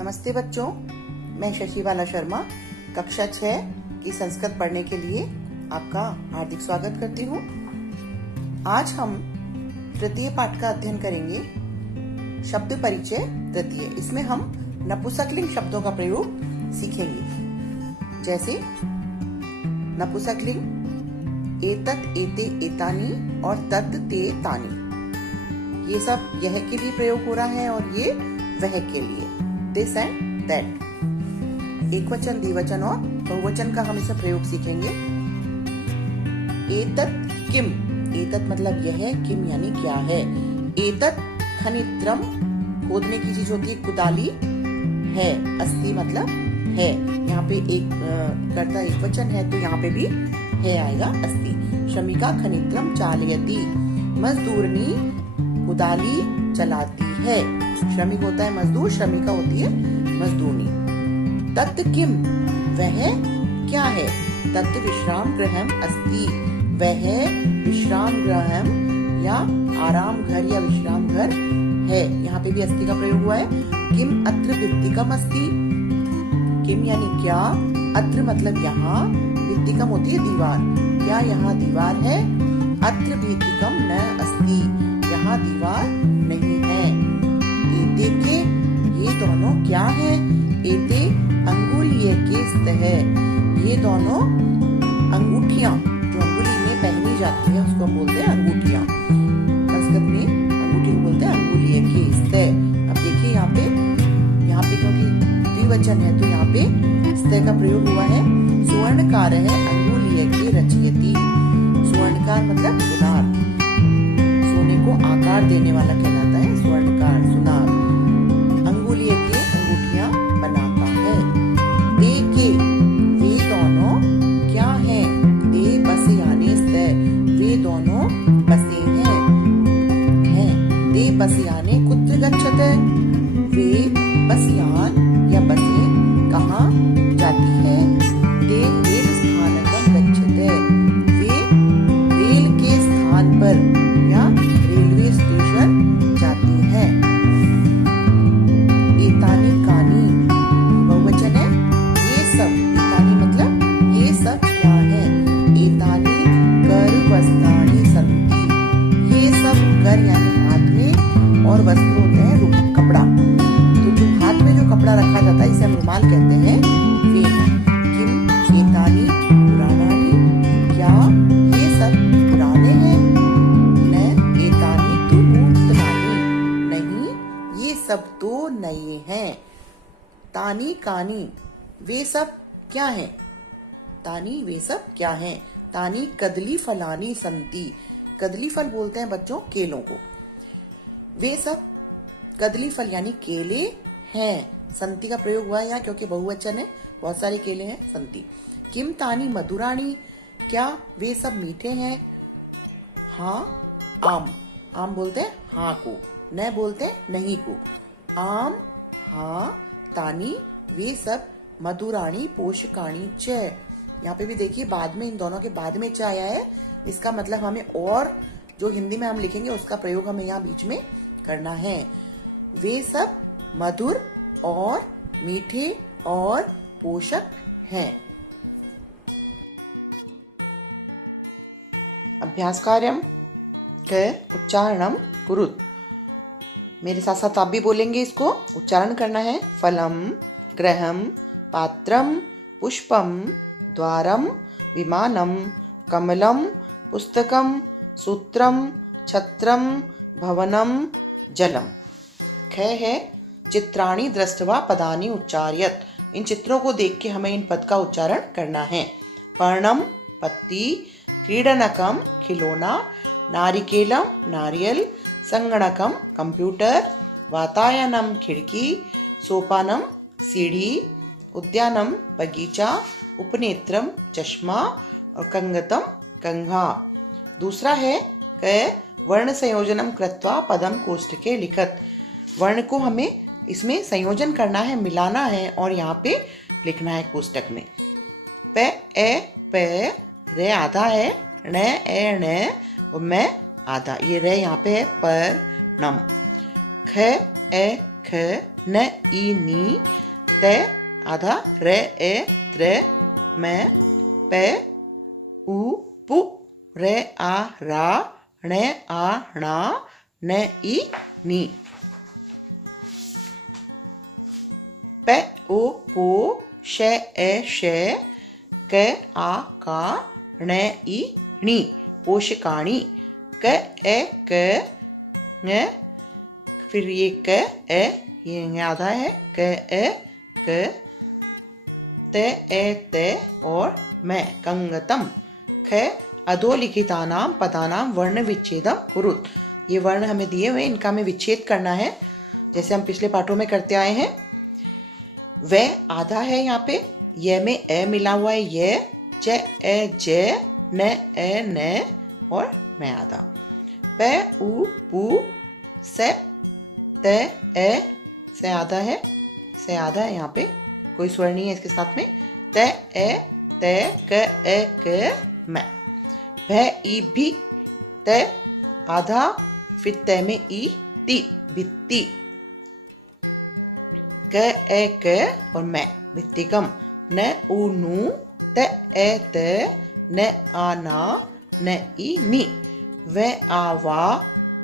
नमस्ते बच्चों, मैं शशिबाला शर्मा कक्षा 6 की संस्कृत पढ़ने के लिए आपका हार्दिक स्वागत करती हूँ। आज हम तृतीय पाठ का अध्ययन करेंगे, शब्द परिचय तृतीय। इसमें हम नपुंसकलिंग शब्दों का प्रयोग सीखेंगे, जैसे नपुंसकलिंग एतत्, एते, एतानि और तत्, ते, तानि। ये सब यह के लिए प्रयोग हो रहा है और ये वह के लिए, दिस एंड दैट। एक वचन, द्विवचन और बहुवचन का हम इसमें प्रयोग सीखेंगे। एतत् किम, एतत् मतलब यह, किम यानी क्या है। एतत् खनित्रम, खोदने की चीज होती है, कुदाली है। अस्ति मतलब है, यहाँ पे एक कर्ता एक वचन है तो यहाँ पे भी है आएगा, अस्ति। श्रमिका खनित्रम चालयति, मजदूरनी कुदाली चलाती है। श्रमिक होता है मजदूर, श्रमिका होती है मजदूरनी। तत् किम, वह क्या है। तत् विश्राम गृहम अस्ति, वह विश्राम गृहम या आराम घर या विश्राम घर है। यहाँ पे भी अस्ति का प्रयोग हुआ है। किम अत्र भित्तिकम अस्ति, किम यानी क्या, अत्र मतलब यहाँ, भित्तिकम होती है दीवार, क्या यहाँ दीवार है। अत्र भित्तिकम न अस्ति, यहाँ दीवार नहीं है। एते के, ये दोनों क्या है। एते अंगुलीय के स्तः, ये दोनों अंगूठियां जो अंगुली में पहनी जाती है उसको हम बोलते हैं अंगूठियां। संस्कृत में अंगूठी को बोलते हैं अंगुलीय के स्तः। अब देखिए यहाँ पे क्योंकि द्विवचन है तो यहाँ पे स्तः का प्रयोग हुआ है। सुवर्णकार है अंगुलीय के रचयति, सुवर्णकार मतलब सुनार, सोने को आकार देने वाला कहलाता है स्वर्णकार, सुनार। अंगुलीय के अंगूठियां बनाता है। दे के, वे दोनों क्या है। दे बसयाने स्तः, वे दोनों बसे हैं। दे बसयाने कुत्र गच्छते, वे बसयान या बसें कहाँ जाती है। दे रेल स्थानकम गच्छते, वे रेल के स्थान पर या रेलवे स्टेशन जाती है। एतानि कानि, बहुवचन है, ये सब। एतानि मतलब ये सब क्या है। एतानि कर वस्त्राणि सन्ति, ये सब कर यानी हाथ में, और वस्त्र होते हैं कपड़ा। तो जो हाथ में जो कपड़ा रखा जाता है इसे हम रुमाल कहते हैं, वे है। किम एतानि पुराणानि, क्या ये सब पुराने हैं। न एतानि तु नूतनानि, नहीं ये सब तो नए हैं। तानि कानि, वे सब क्या हैं। तानि वे सब क्या हैं। तानि कदली फलानि सन्ति, कदली फल बोलते हैं बच्चों केलों को। वे सब कदली फल यानी केले हैं। संति का प्रयोग हुआ है यहाँ क्योंकि बहुवचन है, बहुत सारे केले हैं, संति। किम तानि मधुराणि, क्या वे सब मीठे हैं। हाँ आम, आम बोलते हैं हाँ को, न बोलते हैं नहीं को। आम हाँ, तानि वे सब, मधुराणि पोषकाणि च। यहाँ पे भी देखिए बाद में, इन दोनों के बाद में च आया है, इसका मतलब हमें और जो हिंदी में हम लिखेंगे उसका प्रयोग हमें यहाँ बीच में करना है। वे सब मधुर और मीठे और पोषक हैं। अभ्यास कार्यम के उच्चारणम कुरुत। मेरे साथ साथ आप भी बोलेंगे, इसको उच्चारण करना है। फलम, गृहम, पात्रम, पुष्पम, द्वारम, विमानम, कमलम, पुस्तकम, सूत्रम, छत्रम, भवनम, जलम। ख है चित्राणि दृष्ट्वा पदानि उच्चार्यत, इन चित्रों को देख के हमें इन पद का उच्चारण करना है। पर्णम पत्ती, क्रीडनकम खिलौना, नारिकेलम नारियल, संगणकम कंप्यूटर, वातायनम खिड़की, सोपानम सीढ़ी, उद्यानम बगीचा, उपनेत्रम चश्मा और कंगतम कंघा। दूसरा है क वर्ण संयोजनम कृत्वा पदम कोष्ठके लिखत, वर्ण को हमें इसमें संयोजन करना है, मिलाना है और यहाँ पे लिखना है कोष्ठक में। प ए प, रे आधा है, ण ए ण और मैं आधा, ये रे यहाँ पे है पर नम। ख ए ख, न ई नी, ते आधा, रे ए त्रे, मैं पे उ पु, रे आ रा, णे आ णा, न ई नी, पे ओ पो, शे ए शे, क आ का, ण ई णी, पोषकाणी, क ए क, ङ, फिर ये क ए, ये आधा है, क ए क, ते ए ते और मैं कंगतम, ख अधोलिखितानां पदानां वर्ण विच्छेदम कुरुत। ये वर्ण हमें दिए हुए, इनका हमें विच्छेद करना है, जैसे हम पिछले पाठों में करते आए हैं। वह आधा है यहाँ पे, ये में ए मिला हुआ है, ये ज ए जे, न ए न और मैं आधा, पे उ पु, से ते ए, से आधा है, से आधा है, यहाँ पे कोई स्वर नहीं है इसके साथ में, ते ए ते, क ए क, मैं, भ ई भी, ते आधा, फिर ते में ई ती, भित्ती, क ए क और मैं, भित्तिकम, न उ नु, ते ए ते, न आ ना, न ई नी, व आ वा,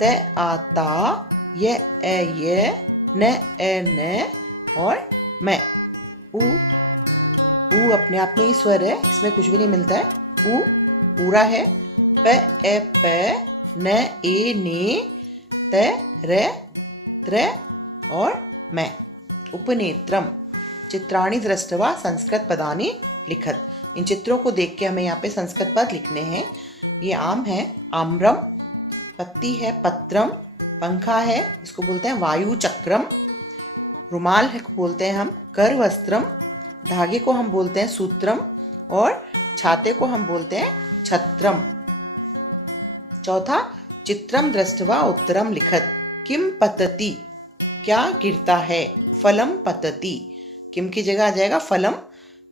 ते आता, ये ए ये, न ए न और मैं। उ अपने आप में ही स्वर है, इसमें कुछ भी नहीं मिलता है। उ पूरा है, प ए प, न ए ने, त रे त्रे और मैं। उपनेत्रम, चित्राणि दृष्टवा संस्कृत पदानि लिखत। इन चित्रों को देख के हमें यहाँ पे संस्कृत पद लिखने हैं। ये आम है, आम्रम, पत्ती है, पत्रम, पंखा है, इसको बोलते हैं वायु चक्रम, रुमाल है को बोलते हैं हम कर वस्त्रम, धागे को हम बोलते हैं सूत्रम और छाते को हम बोलते हैं छत्रम। चौथा, चित्रम दृष्टवा उत्तरम लिखत। किम पतति, क्या गिरता है, फलम पतति, किम की जगह आ जाएगा फलम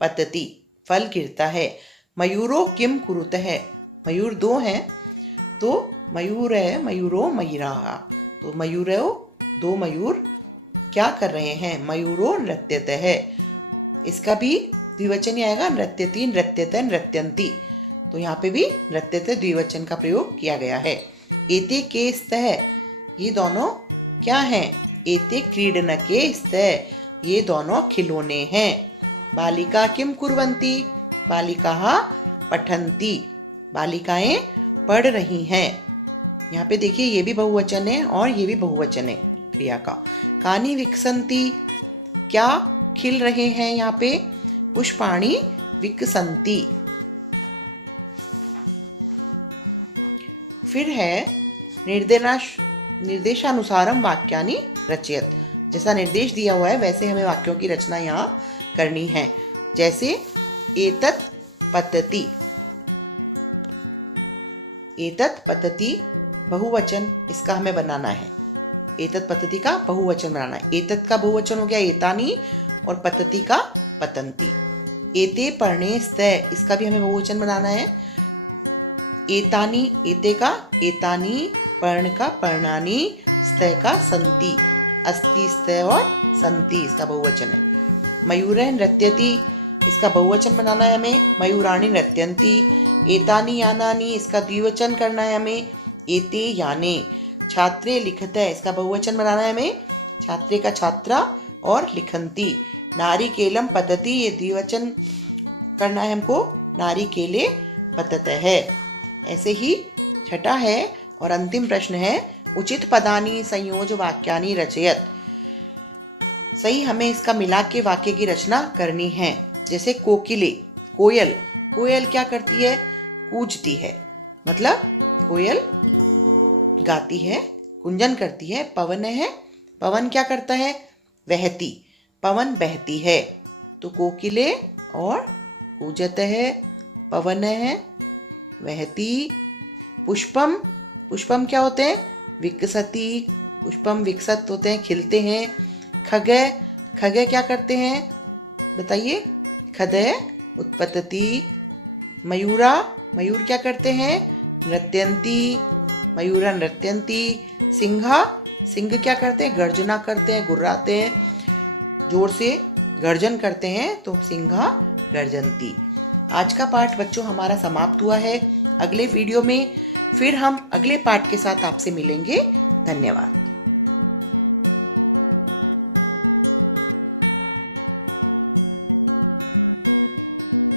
पतति, फल गिरता है। मयूरो किम कुरुत है, मयूर दो हैं तो मयूर है, मयूरो मयूराः, तो मयूरो दो मयूर क्या कर रहे हैं, मयूरो नृत्यत है। इसका भी द्विवचन ही आएगा, नृत्यति नृत्यत नृत्यन्ति, तो यहाँ पे भी नृत्यते द्विवचन का प्रयोग किया गया है। एते के स्तः, ये दोनों क्या हैं, एते क्रीडनके स्तः, ये दोनों खिलौने हैं। बालिका किम कुर्वन्ति, बालिकाः पठन्ति, बालिकाएं पढ़ रही हैं। यहाँ पे देखिए ये भी बहुवचन है और ये भी बहुवचन है क्रिया का। कानि विकसन्ति, क्या खिल रहे हैं यहाँ पे, पुष्पाणि विकसन्ति। फिर है निर्देशानुसारम वाक्यानि रचयत, जैसा निर्देश दिया हुआ है वैसे हमें वाक्यों की रचना यहाँ करनी है। जैसे एतत् पतति, एतत् पतति बहुवचन, इसका हमें बनाना है, एतत् पतति का बहुवचन बनाना है। एतत् का बहुवचन हो गया एतानि और पतति का पतन्ति। एते पर्णे स्तः, इसका भी हमें बहुवचन बनाना है। एतानि, एते का एतानि, पर्ण का पर्णानि, स्तः का सन्ति, अस्ति स्तः और सन्ति इसका बहुवचन है। मयूरः नृत्यति, इसका बहुवचन बनाना है हमें, मयूराणि नृत्यन्ति। एतानि यानानि, इसका द्विवचन करना है हमें, एते याने। छात्रे लिखतः, इसका बहुवचन बनाना है हमें, छात्रे का छात्रा और लिखन्ति। नारिकेलम पतति, ये द्विवचन करना है हमको, नारिकेले पततः। ऐसे ही छठा है और अंतिम प्रश्न है, उचित पदानि संयोज वाक्यानि रचयत। सही हमें इसका मिला के वाक्य की रचना करनी है। जैसे कोकिले, कोयल, कोयल क्या करती है, कूजती है, मतलब कोयल गाती है, कुंजन करती है। पवन है, पवन क्या करता है, वहती, पवन बहती है। तो कोकिले और कूजत है, पवन है, वहती। पुष्पम, पुष्पम क्या होते हैं, विकसती, पुष्पम विकसत होते हैं, खिलते हैं। खगय, खगय क्या करते हैं बताइए, खदय उत्पतति। मयूरा, मयूर क्या करते हैं, नृत्यन्ति, मयूरा नृत्यन्ति। सिंहा, सिंह क्या करते हैं? गर्जना करते हैं, गुर्राते हैं, जोर से गर्जन करते हैं, तो सिंहा गर्जन्ति। आज का पाठ बच्चों हमारा समाप्त हुआ है। अगले वीडियो में फिर हम अगले पाठ के साथ आपसे मिलेंगे। धन्यवाद।